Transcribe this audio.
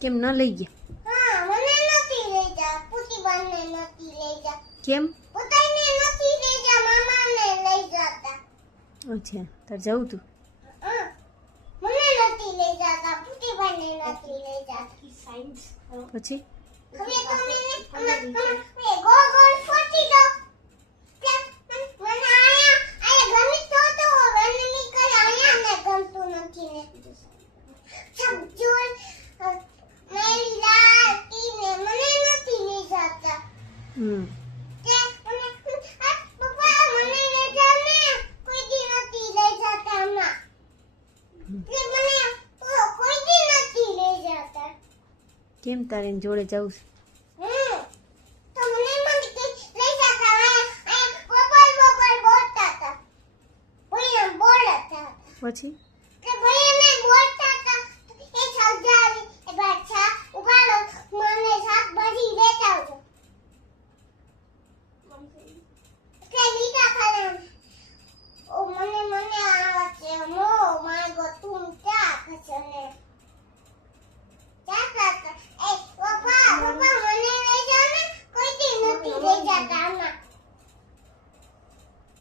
કેમ ન લઈ ગયા? હા મને નથી લઈ જા, પૂતીબાને નથી લઈ જા, કેમ? પોતાને નથી લઈ જા, મામાને લઈ જતા. અચ્છા, તાર જવું તું? મને નથી લઈ જતા, પૂતીબાને નથી લઈ જતા. પછી હવે તમે ગોળ ગોળ ફરતી દો. મને આયા ગમી તો મને નીકળ આયા ને ગમતું નથી ને. સબજોલ મેરી લાતી ને મને નથી લઈ જતા. પપ્પા મને લઈ જા ને, કોઈ દી નથી લઈ જતા હમણાં. મને કોઈ દી નથી લઈ જતા. કેમ તારે એની જોડે જવું છે? તો મને લઈ જતા. બબલ બબલ બોલતા હતા. બોલતા હતા. પછી